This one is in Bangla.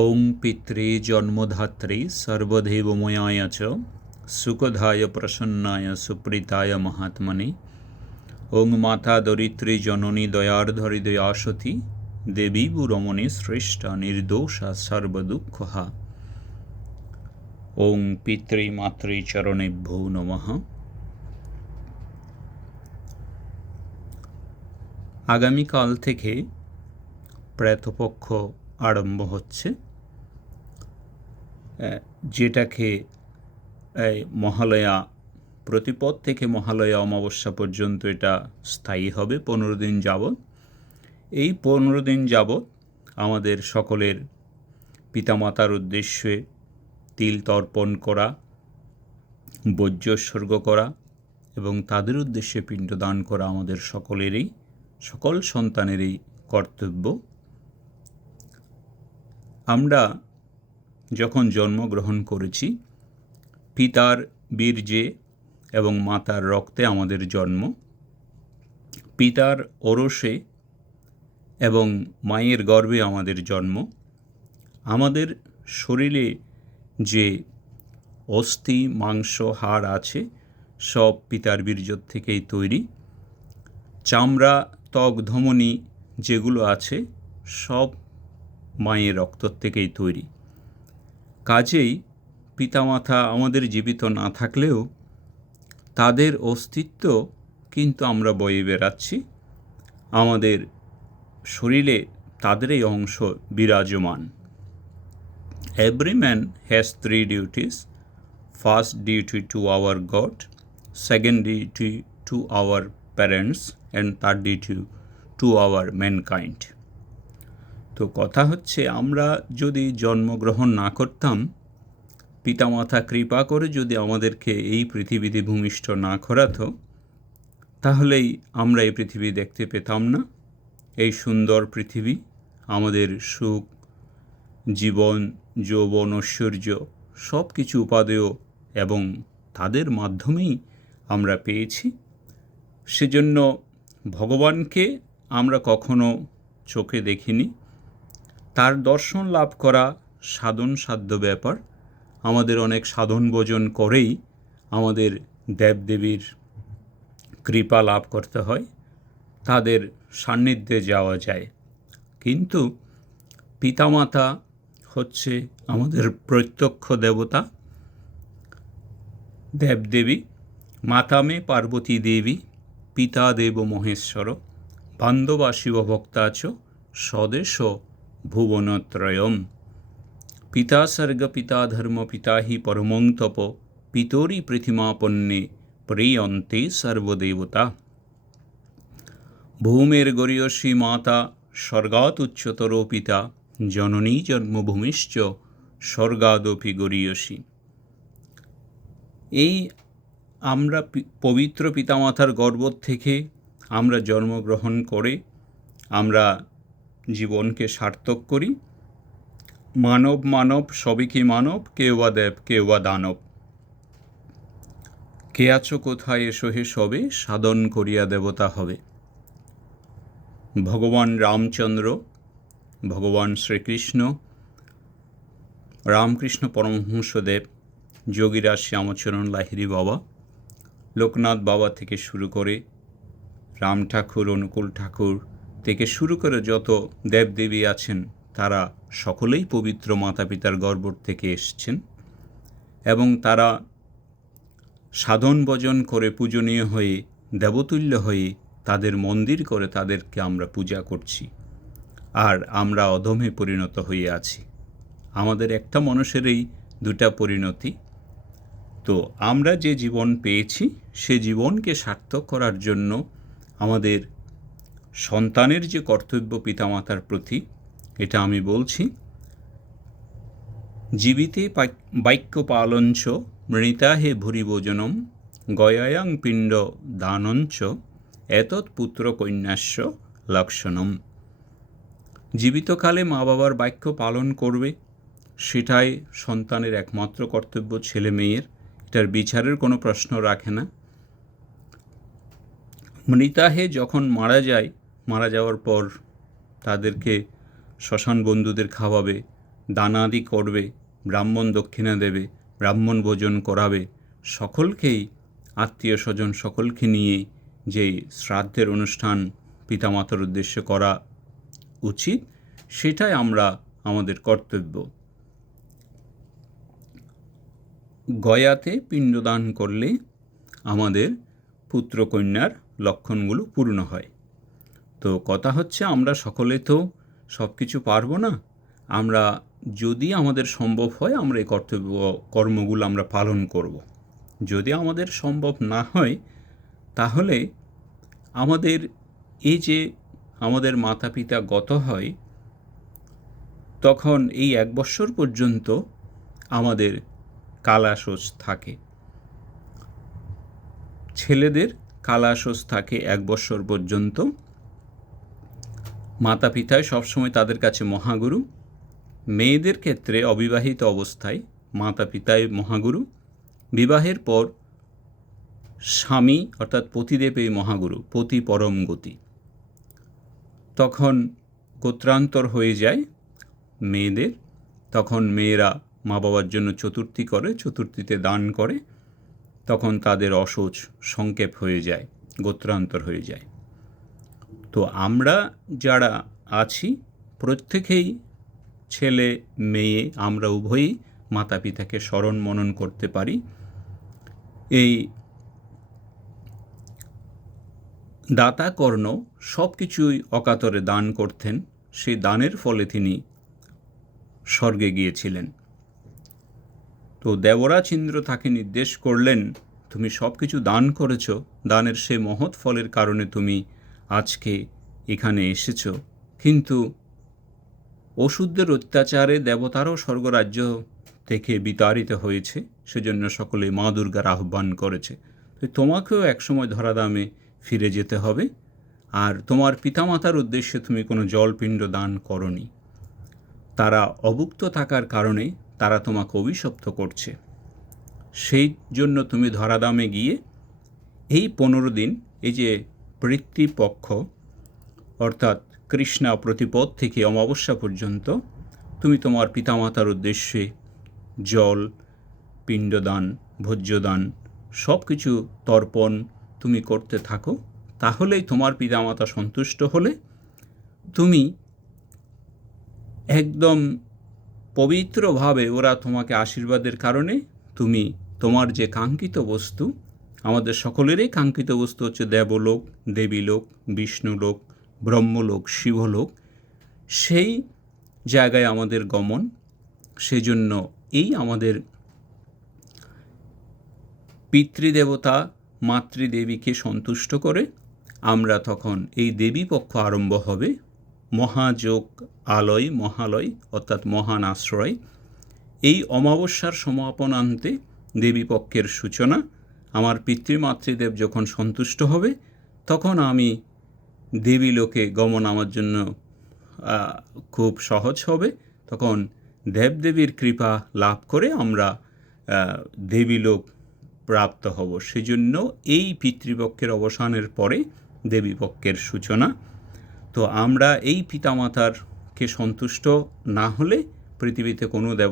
ওং পিতৃ জন্মধাত্রী সর্বদেবময়ায় চ সুখধায় প্রসন্নায় সুপ্রীতায় মহাত্মনে। ওং মাতা দরিত্রী জননী দয়ার্ধরি দয়াসতী, দেবী বুরমণি শ্রেষ্ঠা নির্দোষা সর্বদুঃখহা। ওং পিতৃমাতৃচরণেভ্যো নম। আগামীকাল থেকে প্রাতপক্ষ আরম্ভ হচ্ছে। যেটাকে মহালয়া, প্রতিপদ থেকে মহালয়া অমাবস্যা পর্যন্ত এটা স্থায়ী হবে, পনেরো দিন যাবৎ। এই পনেরো দিন যাবৎ আমাদের সকলের পিতামাতার উদ্দেশ্যে তিল তর্পণ করা বৈজ্যোৎসর্গ করা এবং তাদের উদ্দেশ্যে পিণ্ডদান করা আমাদের সকলেরই, সকল সন্তানেরই কর্তব্য। আমরা যখন জন্মগ্রহণ করেছি, পিতার বীর্যে এবং মাতার রক্তে আমাদের জন্ম, পিতার ওরসে এবং মায়ের গর্ভে আমাদের জন্ম, আমাদের শরীরে যে অস্থি, মাংস, হাড় আছে, সব পিতার বীর্য থেকেই তৈরি। চামড়া, ত্বক, ধমনী যেগুলো আছে, সব মায়ের রক্ত থেকেই তৈরি। কাজেই পিতামাতা আমাদের জীবিত না থাকলেও তাদের অস্তিত্ব কিন্তু আমরা বয়ে বেড়াচ্ছি। আমাদের শরীরে তাদের এই অংশ বিরাজমান। Every man has three duties first duty to our God second duty to our parents and third duty to our mankind তো কথা হচ্ছে আমরা যদি জন্মগ্রহণ না করতাম, পিতামাতা কৃপা করে যদি আমাদেরকে এই পৃথিবীতে ভূমিষ্ঠ না করাতো, তাহলেই আমরা এই পৃথিবী দেখতে পেতাম না। এই সুন্দর পৃথিবী আমাদের সুখ, জীবন, যৌবন, ঐশ্বর্য সব কিছু উপাদেয় এবং তাদের মাধ্যমেই আমরা পেয়েছি। সেজন্য ভগবানকে আমরা কখনো চোখে দেখিনি। তার দর্শন লাভ করা সাধন সাধ্য ব্যাপার। আমাদের অনেক সাধন ভোজন করেই আমাদের দেবদেবীর কৃপা লাভ করতে হয়, তাদের সান্নিধ্যে যাওয়া যায়। কিন্তু পিতামাতা হচ্ছে আমাদের প্রত্যক্ষ দেবতা, দেবদেবী, মাতামে পার্বতী দেবী, পিতা দেব মহেশ্বর, বান্ধবা শিবভক্তাচ, স্বদেশ ভুবনত্রয়ম পিতা সর্গ পিতা ধর্ম পিতা হি পরমং তপ পিতরি পৃথিমাপন্নে প্রিয়ন্তে সর্বদেবতা ভূমের গরীয়সী মাতা স্বর্গাত উচ্চতর পিতা জননী জন্মভূমিশ্চ স্বর্গাদপি গরীয়সী এই আমরা পবিত্র পিতামাতার গর্ব থেকে আমরা জন্মগ্রহণ করে আমরা জীবনকে সার্থক করি। মানব মানব, সবই কি মানব? কেউ বা দেব কেউ বা দানব? কে আছো কোথায়, এসো হে সবে, সাধন করিয়া দেবতা হবে। ভগবান রামচন্দ্র, ভগবান শ্রীকৃষ্ণ, রামকৃষ্ণ পরমহংসদেব, যোগীরাজ শ্যামচরণ লাহিরি বাবা, লোকনাথ বাবা থেকে শুরু করে রাম ঠাকুর, অনুকূল ঠাকুর থেকে শুরু করে যত দেবদেবী আছেন, তারা সকলেই পবিত্র মাতা পিতার গর্ভ থেকে এসছেন এবং তারা সাধন ভজন করে পূজনীয় হয়ে, দেবতুল্য হয়ে তাদের মন্দির করে তাদেরকে আমরা পূজা করছি আর আমরা অধমে পরিণত হয়ে আছি। আমাদের একটা মানুষেরই দুটা পরিণতি। তো আমরা যে জীবন পেয়েছি, সে জীবনকে সার্থক করার জন্য আমাদের সন্তানের যে কর্তব্য পিতামাতার প্রতি, এটা আমি বলছি, জীবিতে বাক্য পালঞ্চ মৃতা হে ভুরি ভোজনম গয়ায়াং পিণ্ড দানঞ্চ এতৎ পুত্র কন্যাস্য লক্ষণম। জীবিতকালে মা বাবার বাক্য পালন করবে, সেটাই সন্তানের একমাত্র কর্তব্য ছেলে মেয়ের, এটার বিচারের কোনো প্রশ্ন রাখে না। মৃতাহে যখন মারা যায় মারা যাওয়ার পর তাদেরকে শ্মশান বন্ধুদের খাওয়াবে, দানাদি করবে, ব্রাহ্মণ দক্ষিণা দেবে, ব্রাহ্মণ ভোজন করাবে। সকলকেই আত্মীয় স্বজন সকলকে নিয়ে যে শ্রাদ্ধের অনুষ্ঠান পিতামাতার উদ্দেশ্যে করা উচিত, সেটাই আমরা আমাদের কর্তব্য। গয়াতে পিণ্ডদান করলে আমাদের পুত্রকন্যার লক্ষণগুলো পূর্ণ হয়। তো কথা হচ্ছে আমরা সকলে তো সব কিছু পারব না। আমরা যদি আমাদের সম্ভব হয় আমরা এই কর্তব্য, কর্মগুলো আমরা পালন করব। যদি আমাদের সম্ভব না হয়, তাহলে আমাদের এই যে আমাদের মাতা পিতা গত হয়, তখন এই এক বৎসর পর্যন্ত আমাদের কালাশোষ থাকে। ছেলেদের কালাশোষ থাকে এক বৎসর পর্যন্ত। মাতা পিতায় সবসময় তাদের কাছে মহাগুরু। মেয়েদের ক্ষেত্রে অবিবাহিত অবস্থায় মাতা পিতায় মহাগুরু। বিবাহের পর স্বামী অর্থাৎ পতিদেব মহাগুরু, পতি পরম গতি। তখন গোত্রান্তর হয়ে যায় মেয়েদের। তখন মেয়েরা মা বাবার জন্য চতুর্থী করে, চতুর্থীতে দান করে। তখন তাদের অসোচ সংক্ষেপ হয়ে যায়, গোত্রান্তর হয়ে যায়। তো আমরা যারা আছি, প্রত্যেকেই ছেলে, মেয়ে, আমরা উভয়ই মাতা পিতাকে স্মরণ মনন করতে পারি। এই দাতা কর্ণ সব কিছুই অকাতরে দান করতেন, সেই দানের ফলে তিনি স্বর্গে গিয়েছিলেন। তো দেবরাজ ইন্দ্র তাকে নির্দেশ করলেন, তুমি সব কিছু দান করেছ, দানের সে মহৎ ফলের কারণে তুমি আজকে এখানে এসেছ। কিন্তু ওষুধদের অত্যাচারে দেবতারও স্বর্গরাজ্য থেকে বিতাড়িত হয়েছে, সেজন্য সকলে মা দুর্গার আহ্বান করেছে। তো তোমাকেও একসময় ধরাধামে ফিরে যেতে হবে। আর তোমার পিতামাতার উদ্দেশ্যে তুমি কোনো জলপিণ্ড দান করনি। তারা অভুক্ত থাকার কারণে তারা তোমাকে অভিশপ্ত করছে। সেই জন্য তুমি ধরাধামে গিয়ে এই পনেরো দিন, এই যে পৃথিপক্ষ অর্থাৎ কৃষ্ণা প্রতিপদ থেকে অমাবস্যা পর্যন্ত তুমি তোমার পিতামাতার উদ্দেশ্যে জল, পিণ্ডদান, ভোজ্যদান সব কিছু তর্পণ তুমি করতে থাকো, তাহলেই তোমার পিতামাতা সন্তুষ্ট হলে তুমি একদম পবিত্রভাবে ওরা তোমাকে আশীর্বাদের কারণে তুমি তোমার যে কাঙ্ক্ষিত বস্তু আমাদের সকলেরই কাঙ্ক্ষিত বস্তু হচ্ছে দেবলোক, দেবীলোক, বিষ্ণুলোক, ব্রহ্মলোক, শিবলোক। সেই জায়গায় আমাদের গমন, সেজন্য এই আমাদের পিতৃদেবতা মাতৃদেবীকে সন্তুষ্ট করে আমরা তখন এই দেবী পক্ষ আরম্ভ হবে, মহাযোগ আলয়, মহালয়, অর্থাৎ মহান আশ্রয়। এই অমাবস্যার সমাপনান্তে দেবীপক্ষের সূচনা আমার পিতৃমাতৃদেব যখন সন্তুষ্ট হবে, তখন আমি দেবী লোকে গমন আমার জন্য খুব সহজ হবে। তখন দেবদেবীর কৃপা লাভ করে আমরা দেবীলোক প্রাপ্ত হব। সেজন্য এই পিতৃপক্ষের অবসানের পরে দেবীপক্ষের সূচনা। তো আমরা এই পিতামাতারকে সন্তুষ্ট না হলে পৃথিবীতে কোনো দেবতা